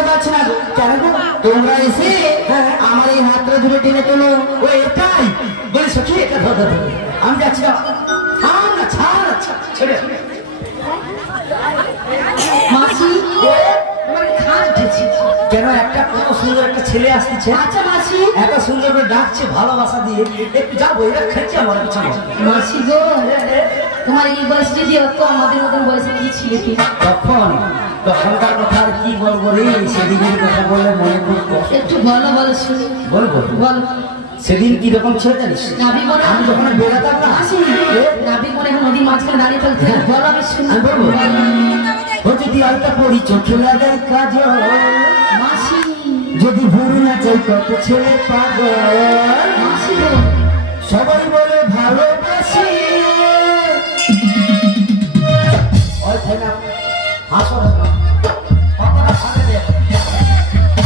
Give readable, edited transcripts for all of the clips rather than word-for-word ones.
যেতে পারছি না কেন গো? তোমরা এসে আমার এই হাতটা ধরে টেনে তোলো। ও এটাই বলে সখী, এটা ধর। আমি যাচ্ছি না, ছাড় ছেড়ে। মাসি কেন? একটা কত সুন্দর একটা ছেলে আসছে। আচ্ছা মাসি, এত সুন্দর করে ডাকছে ভালোবাসা দিয়ে, একটু যাবো এরা খেয়েছে আমার পিছনে। মাসি গো, তোমার এই বয়স যদি হতো আমাদের মতন বয়সে কি ছিল কি? তখনকার কথা আর কি বলবো রে, সেদিনের কথা বললে মনে পড়তো। একটু বলো শুনি। বলবো বল। সেদিন কিরকম ছিল জানিস? আমি যখন বেড়াতাম না, নাবি মনে হয় নদীর মাঝখানে দাঁড়িয়ে ফেলতে। বলো, আমি শুনি। বলবো ও যদি আলতা পরি চোখে লাগাই কাজল, মাসি যদি ভুল না চাই কত ছেলে পাগল, মাসি সবাই বলে ভালোবাসি। ওই না হাসো কতটা ভালো দেয়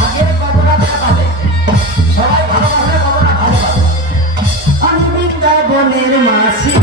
আগে কতটা দেখাবে, সবাই ভালোবাসে কতটা ভালোবাসে। আমি বৃন্দাবনের মাসি,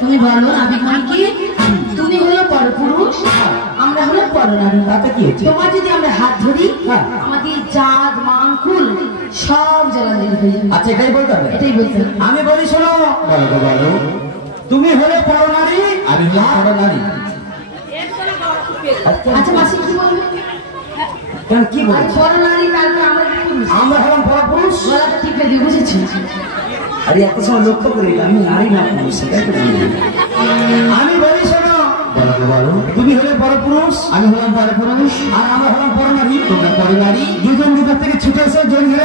তুমি বলো আমি কি? তুমি হলো পরপুরুষ, আমরা হলো পরনারী। তোমার যদি আমরা হাত ধরি আমাদের জাত মান কুল সব জ্বালানি হয়ে যাবে। আচ্ছা এটাই বলতে হবে? এটাই বলতে হবে। আমি বলি শোনো, বলো তুমি হলে পরনারী, আমি হলাম পরনারী। আচ্ছা মাসি কি বলবে? কেন কি বলবে? পরনারী কালকে আমরা হলাম পরপুরুষ। গলাটা টিপে দিয়ে বুঝেছি। আরে এত সময় লক্ষ্য করি আমি নারী না পুরুষ, সেটাই তো আমি বলি শোনো, বলো তুমি হলে পরপুরুষ, আমি হলাম পরপুরুষ, আর আমরা হলাম পরনারী, তোমরা পরনারী। দুজন দুজন থেকে ছুটে এসে জড়িয়ে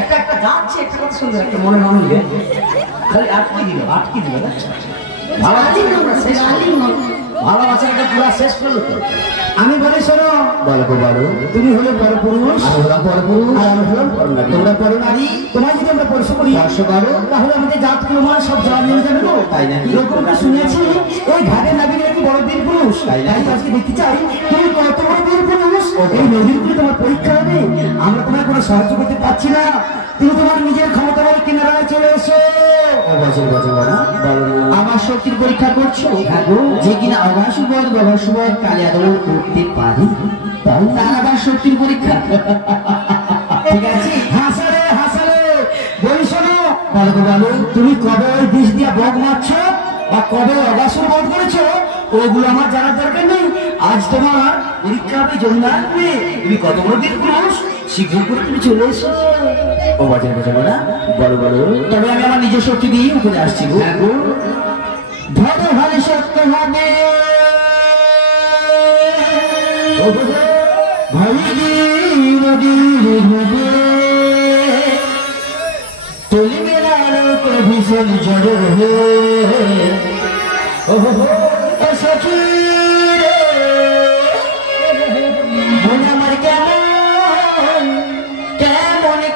একটা একটা যাচ্ছে, একটা কত সুন্দর একটা মনে মনে খালি আটকে দিল না ভালোবাসাটা পুরো শেষ করলো তো। আমি বলি শোনো, বলো তুমি হলে পরপুরুষ, আমি হলাম পরপুরুষ, আর আমি হলাম পরনারী, তোমরা পরনারী। তোমায় যদি আমরা স্পর্শ করি তাহলে আমাদের জাত কুলমান সব জল নিয়ে যাবে তো, তাই না? এরকমটা শুনেছি ওই ঘাটের নাবিক নাকি বড় বীর পুরুষ, তাই আজকে দেখতে চাই তুমি কত বড় বীর পুরুষ। এই নদীর গুলো তোমার পরীক্ষা হবে, আমরা তোমার কোনো সাহায্য করতে পারছি না, তুমি তোমার নিজের ক্ষমতা বলে কিনারায় চলে এসো। আমার শক্তির পরীক্ষা করছো যে কিনা অভাসুবধ গভাসুবধ কালিয়া দমন করতে পারি, তার আবার শক্তির পরীক্ষা। ঠিক আছে, হাসারে বলি শোনো, বলো তুমি কবে ওই বিষ দিয়া বগ মারছ বা কবে অভাসুর বধ করেছো ওগুলো আমার জানার দরকার নেই। আজ তোমার পরীক্ষা হবে যমুনা, তুমি কত বড় বীর পুরুষ, শীঘ্র করে তুমি চলে এসো। ও বাজার না, বলো তবে আমি আমার নিজের শক্তি দিয়ে উপরে আসছি গো। ধরে ভালো সত্য হবে তলি মেলার ভীষণ জড় সখী মনে আমার কেমন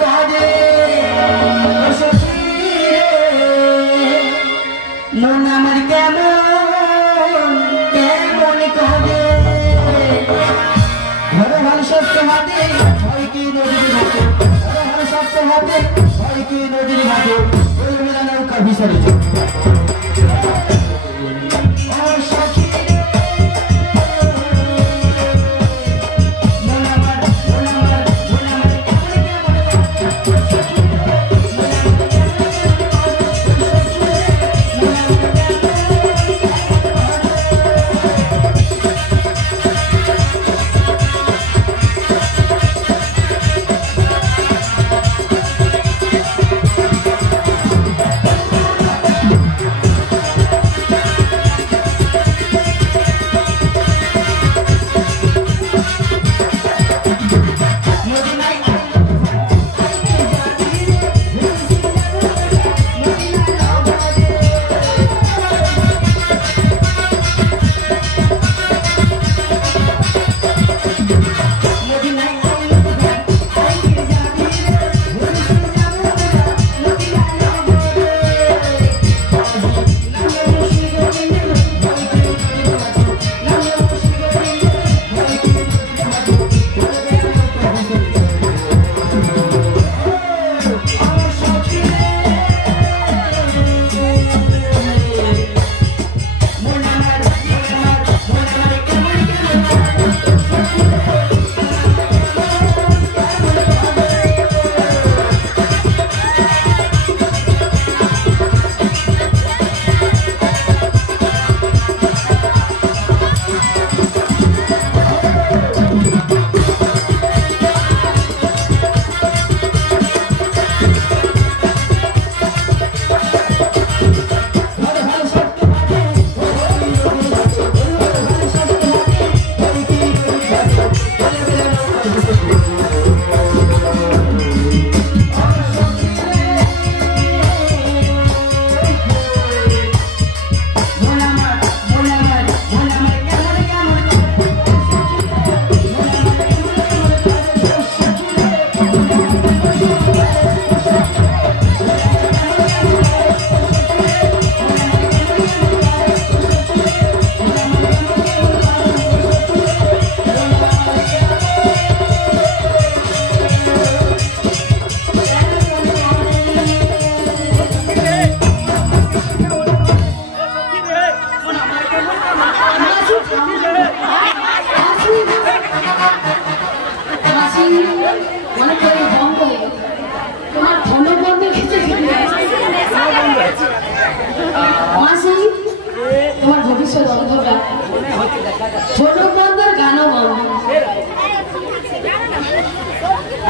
কাঁদে, সখী মন আমার কেমন কাঁদে। ঘরে ভালো সত্য হাতে হয় কি নদীর ঘাটে, ঘরে ভালো সত্য হাতে হয় কি নদীর ঘাটে, ওই মেলা নৌকা ভিসরে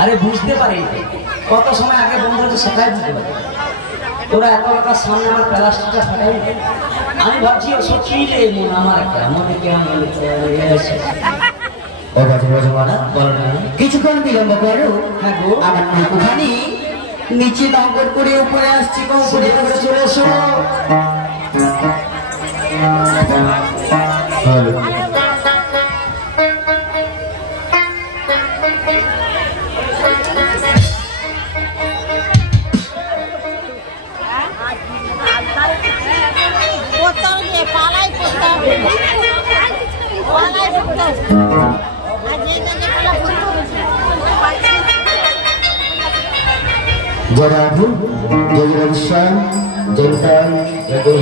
আরে বুঝতে পারি কত সময় আগে বন্ধ হচ্ছে সেটাই বুঝতে পারি। ওরা এত লোকের সামনে আমার প্লাস্টিকটা ফাটাই, আমি ভাবছি ও সত্যি রে মন আমার কেমন কেমন কিছুক্ষণ বিলম্ব করো। আমার নৌকোখানি নিচে নগর করে উপরে আসছি, উপরে চলে এসো। जय राधु जय रविश्याम जय काल जय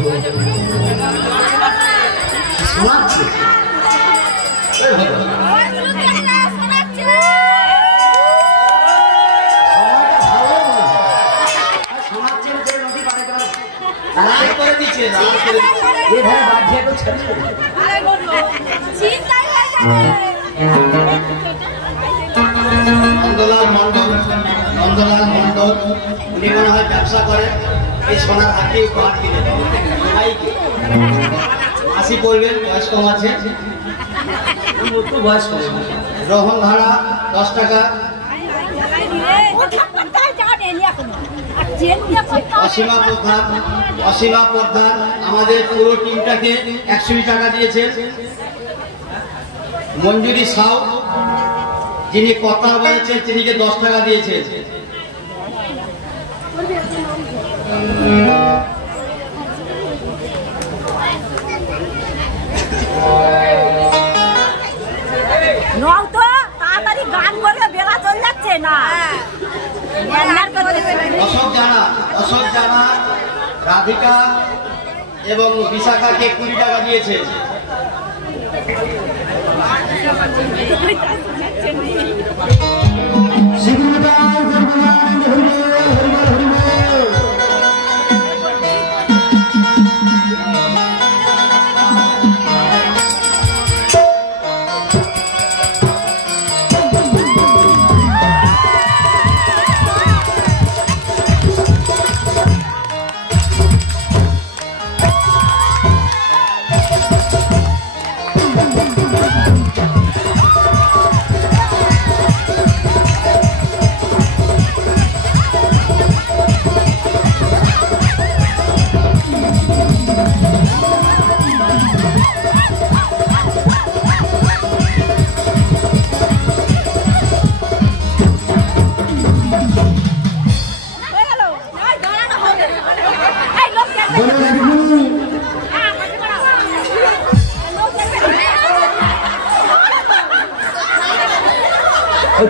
নন্দলাল মন্ডল, নন্দলাল মন্ডল উনি মনে হয় ব্যবসা করেন, এই সোনার হাতি উপহার দিলেন সবাইকে। আসি পড়বেন, বয়স কম আছে, বয়স কম। গ্রহণ ভাড়া 10 টাকা। অসীমা প্রধান, অসীমা প্রধান আমাদের পুরো টিমটাকে 120 টাকা দিয়েছেন। মঞ্জুরি সাউ যিনি কথা বলেছেন তিনিকে 10 টাকা দিয়েছেন। তাড়াতাড়ি গান করবে, বেলা চলে যাচ্ছে না। অশোক জানা, অশোক জানা রাধিকা এবং বিশাখাকে 20 টাকা দিয়েছে।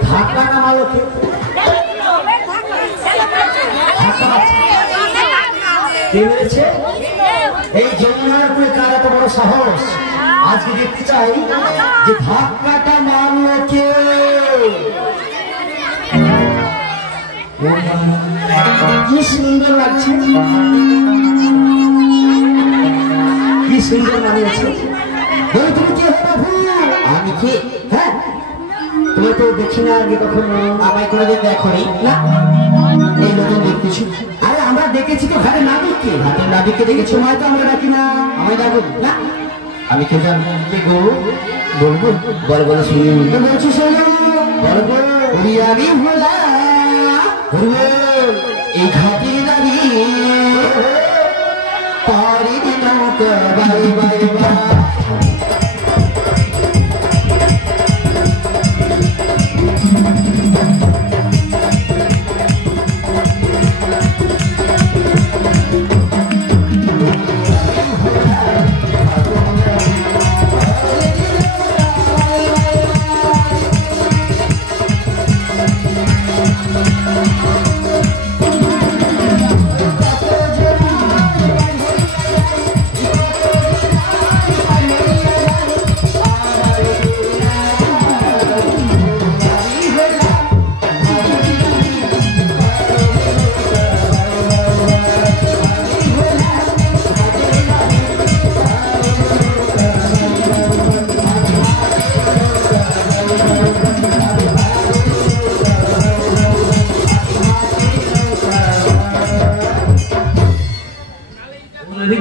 ধাক্কা নামালো কে? এই যমুনার উপরে কার এত বড় সাহস? আজকে দেখতে চাই যে ধাক্কাটা মারলো কে। কি সুন্দর লাগছে, কি সুন্দর মানিয়েছে। তুমি কে হো বাবু? আমি কে? হ্যাঁ, তুমি তো দেখি না আগে কখনো, আমায় কোনোদিন দেখোনি না, এই নতুন দেখতেছি। আরে আমরা দেখেছি তো ঘাটের নাবিককে, ঘাটের নাবিককে দেখেছি, হয়তো আমরা ডাকি না, আমায় ডাকো না। আমি কে জানবো? কে গো? বলবো? বল বলো শুনি। বলছি শোনো, বলবো আমি ভোলা এই ঘাটের দাঁড়িয়ে পারি নৌকা বাই বাই বা।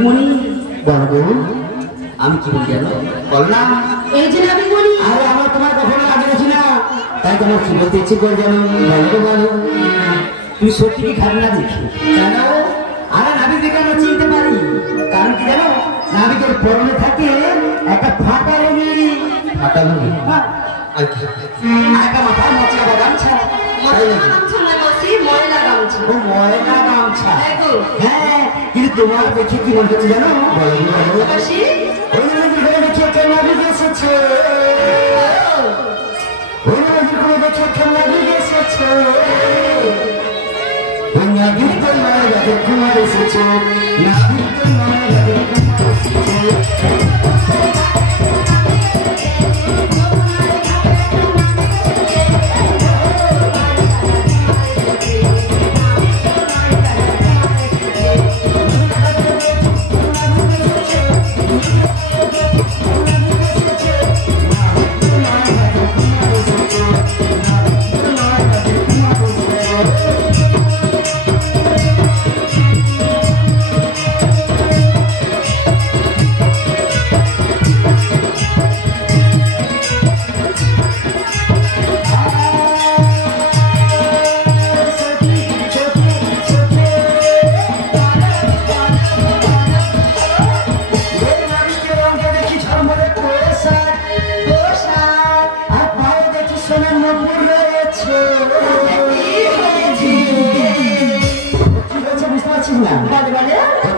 নাবিকমণি বড় বউ আমি কি বলি জানো বল না। এই যে নাবিকমণি, আরে আমার তোমার কখনো আগে দেখি না, তাই তোমার কি বলতে ইচ্ছে করে জানো? বলো তো বলো। তুই সত্যি কি খাবি না দেখি জানো আরে নাবিক দেখে আমরা চিনতে পারি, কারণ কি জানো? নাবিকের পরনে থাকে একটা ফাটা লুঙ্গি। ফাটা লুঙ্গি আর কি? একটা মাথায় মোচা গামছা। তাই নাকি? গামছা নয় মাসি, ময়লা গামছা। ও ময়না গামছা। দেখো। হ্যাঁ, কিন্তু তোমার দেখে কি মনে হচ্ছে জানো? বলো বলো। মাসি, ওই নাবিক ঘরে দেখে কে নাবিক এসেছে? ওই নাবিক ঘরে দেখে কে নাবিক এসেছে? ওই নাবিক তোমার দেখে কুমার এসেছে। নাবিক তোমার দেখে কুমার এসেছে।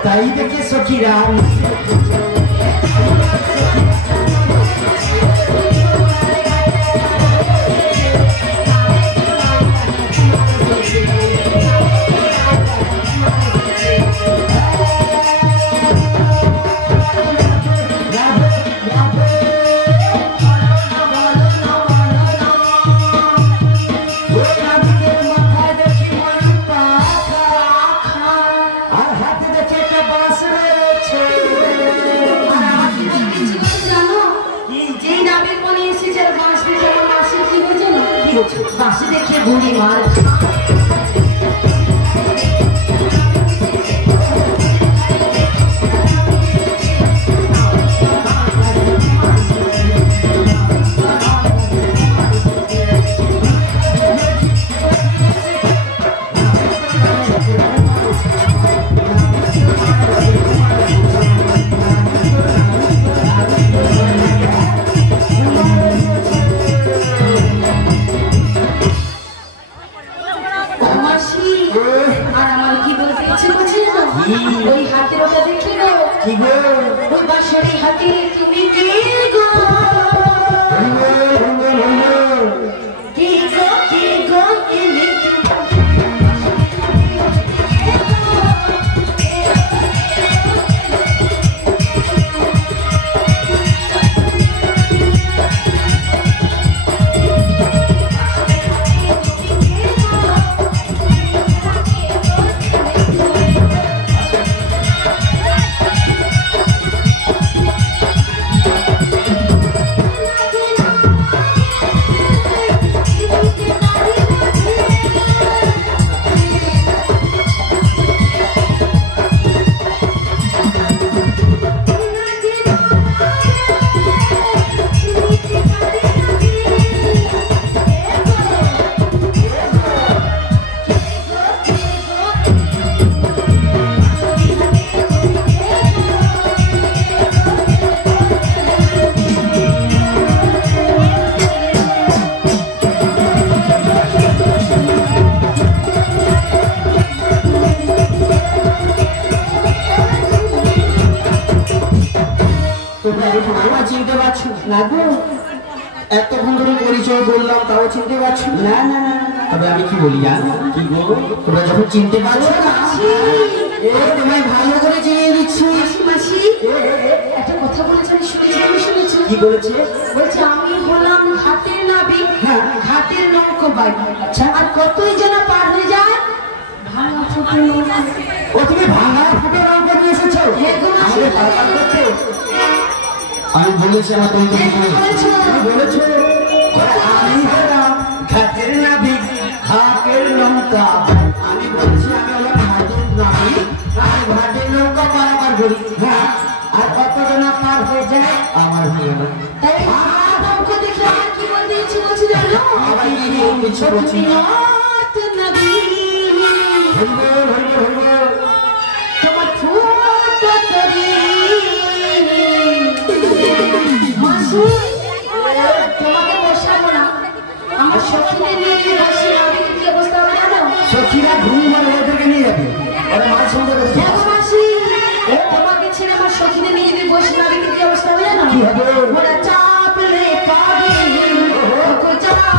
তাই দেখে সখীরা বাসে দেখে বুড়ি মার ওই হাতের ওটা দেখে গো কি গো? ওই বাসের হাতে তুমি কে গো? কে গো কে গো এলে চিনতে পারছো না গো? এতক্ষণ ধরে পরিচয় বললাম তাও চিনতে পারছো না? না না, তবে আমি কি বলি জানো? কি গো? তোমরা যখন চিনতে পারছো না, তোমায় ভালো করে চিনিয়ে দিচ্ছি। মাসি একটা কথা বলেছে, আমি শুনেছি, আমি শুনেছি। কি বলেছে? বলছে আমি হলাম ঘাটের নাবিক, ঘাটের নৌকো বাই। আচ্ছা, আর কতই যেন পার হয়ে যায় ভাঙা ফুটে নৌকা। ও তুমি ভাঙা ফুটে নৌকা নিয়ে এসেছো আমাদের পারাপার করতে? আমি বলেছি আমার তুমি বলেছো আমি হলাম ঘাটের নাবিক, ঘাটের নৌকা। আমি বলছি আমি হলাম ঘাটের নাবিক আর ঘাটের নৌকা পারাপার করি। হ্যাঁ, আর কতজনা পার হয়ে যায় আমার হয়ে গেল। তাই আমাকে দেখে আমার কি বলতে ইচ্ছে করছে জানো? আমার কি ইচ্ছে করছে? রাত নবী হরিবল, হরিবল, হরিবল। তোমার ছোট তরি মাসি তোমাকে বসাবো না, আমার সখিনে নিয়ে বসে আমি কি অবস্থা হবে জানো? সখীরা ঘুম মানে ওদেরকে নিয়ে যাবে, ওরা মাছ সমুদ্রে বসে। দেখো মাসি, তোমাকে ছেড়ে আমার সখিনে নিয়ে যদি বসে না আমি কি অবস্থা হবে জানো? কি হবে? ওরা চাপলে পাবে ওকে চাপলে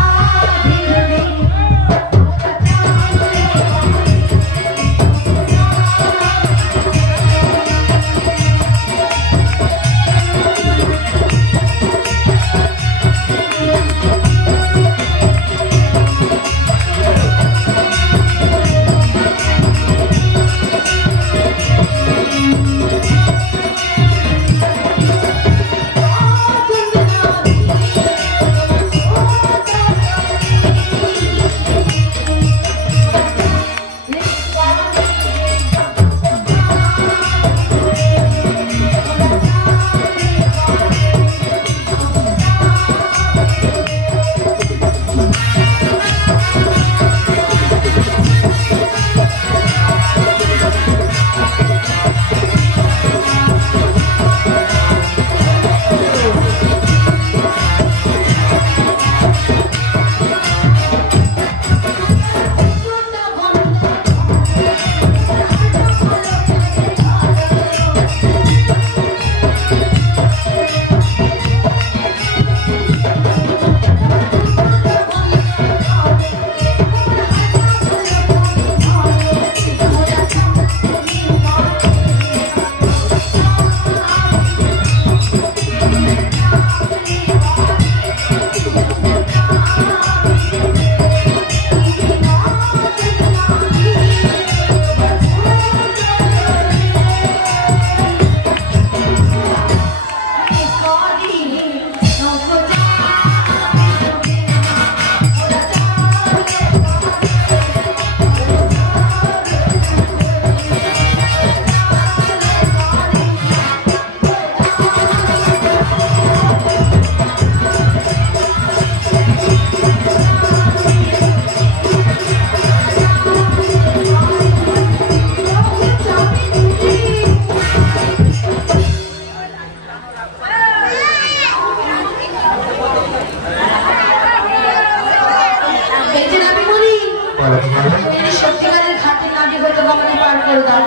সত্যিকারের খাঁটি নারী হয়তো আমাকে পার করে দাও।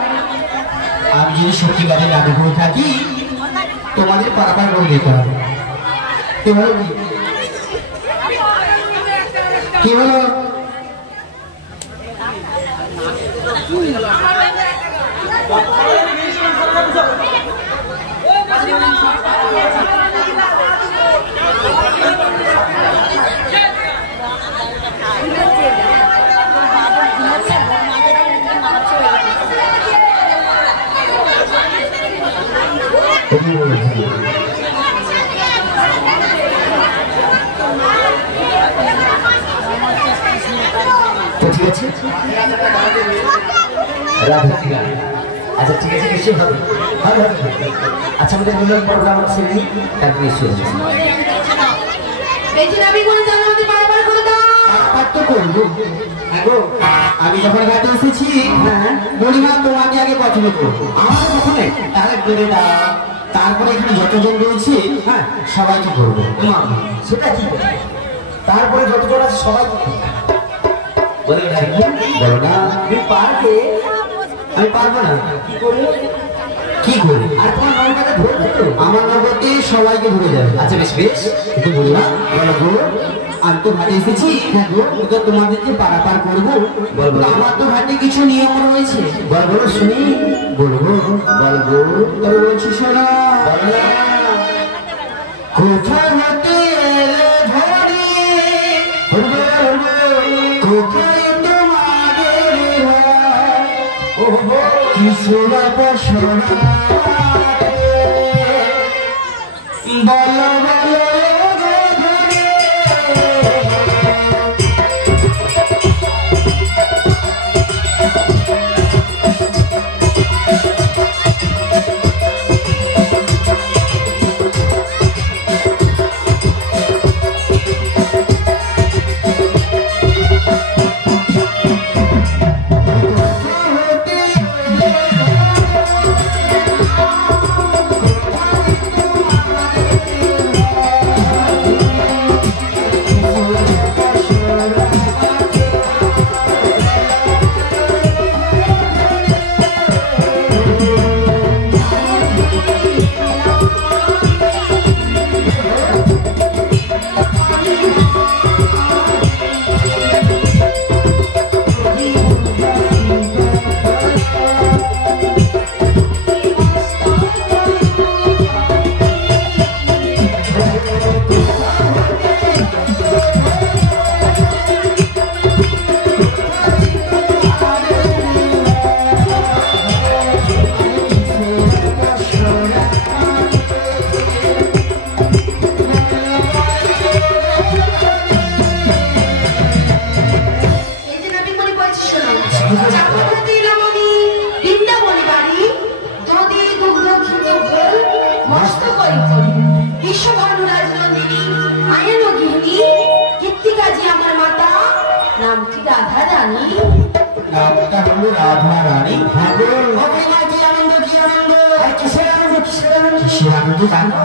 আমি যদি সত্যিকারের নাটক করে থাকি তোমাদের পারাপার করে দিতে হবে। কি হলো? কি হলো? তো ঠিক আছে, রাধা গান। আচ্ছা ঠিক আছে, নিশ্চয়ই হবে। আচ্ছা আমাদের মিলন প্রোগ্রাম ছেড়ে নিই, তারপরে শুরু আমি যখন ঘাটে এসেছি, মরিমা তোমাকে আগে পছন্দ করবো। আমার প্রথমে তাহলে করে দাও, তারপরে এখানে যতজন রয়েছে হ্যাঁ সবাইকে করবো। সেটা কি তারপরে যতজন আছে সবাইকে বলো না, তুমি পারবে? আমি পারবো না। কি করবো? কি করবো? আর তোমার নৌকাটা ধরবে তো? আমার নৌকাতে সবাইকে ধরে যাবে। আচ্ছা বেশ বেশ, একটু বলি না, বলো গো আমি তো ঘাটে এসেছি। হ্যাঁ গো, তো তোমাদেরকে পারাপার করবো। বলবো আমার তো ঘাটে কিছু নিয়ম রয়েছে। বলবো শুনি, বলবো বলবো তবে বলছি শোনা। কোথায় হতে এলে ধরি, কোথায় তোমাদের কিছু বলো বলো চাপাতি নামনি বৃন্দাবনী বাড়ি দধি দুগ্ধ ঘিতে ভোল মস্ত করি করি বিশ্বভানু রাজনন্দিনী আয়ন গৃহিণী কীর্তিকাজী আমার মাতা নামটি রাধা রানী। নামটা হলো রাধা রানী। হ্যাঁ গো, কি আনন্দ কি আনন্দ, কিসের আনন্দ কিসের আনন্দ কিসের আনন্দ জানো?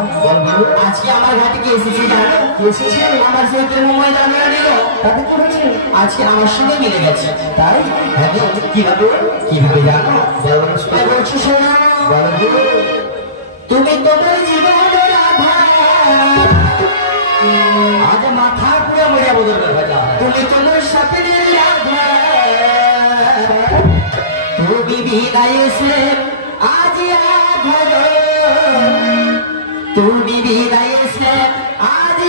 আজকে আমার ঘাটে কে এসেছে জানো? এসেছে আমার চৈত্রের মুম্বাই দামিরা নিল, তাতে করেছে আজকে আমার সঙ্গে মিলে গেছে। তাই হ্যাঁ গো, কিভাবে কিভাবে জানো? বলছি শোনো, তুমি তোমার জীবন রাধা আজ মাথা পুরো মরিয়া বদল রাজা, তুমি তোমার সাথে রাধা তুমি বিদায় সে আজ আধার, তুমি বিদায় সে আজ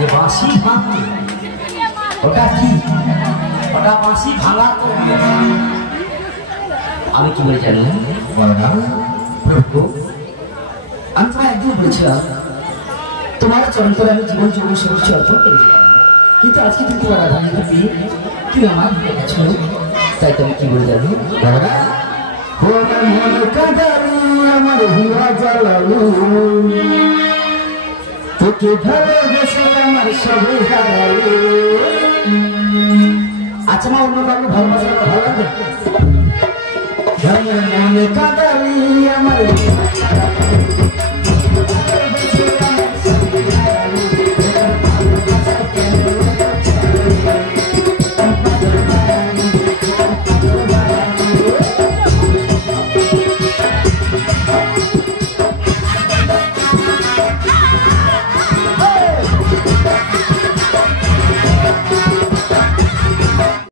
আজ বাঁশি ভাঙতে ওটা কি ওটা বাঁশি ভাঙা তো আমি কি বলে জানি প্রভু আমি তোমায় একদিন বলেছিলাম তোমার চরন্তরে আমি জীবন জীবন সব কিছু অর্পণ করেছিলাম কিন্তু আজকে তুমি তোমার আধানিকে পেয়ে তুমি আমার গেছো তাই তুমি কি বলে জানো আমার হিয়া জ্বালালো তোকে ভালোবেসে আমার সবে হারালো আচ্ছা মা অন্য কাউকে ভালোবাসা ভালো লাগে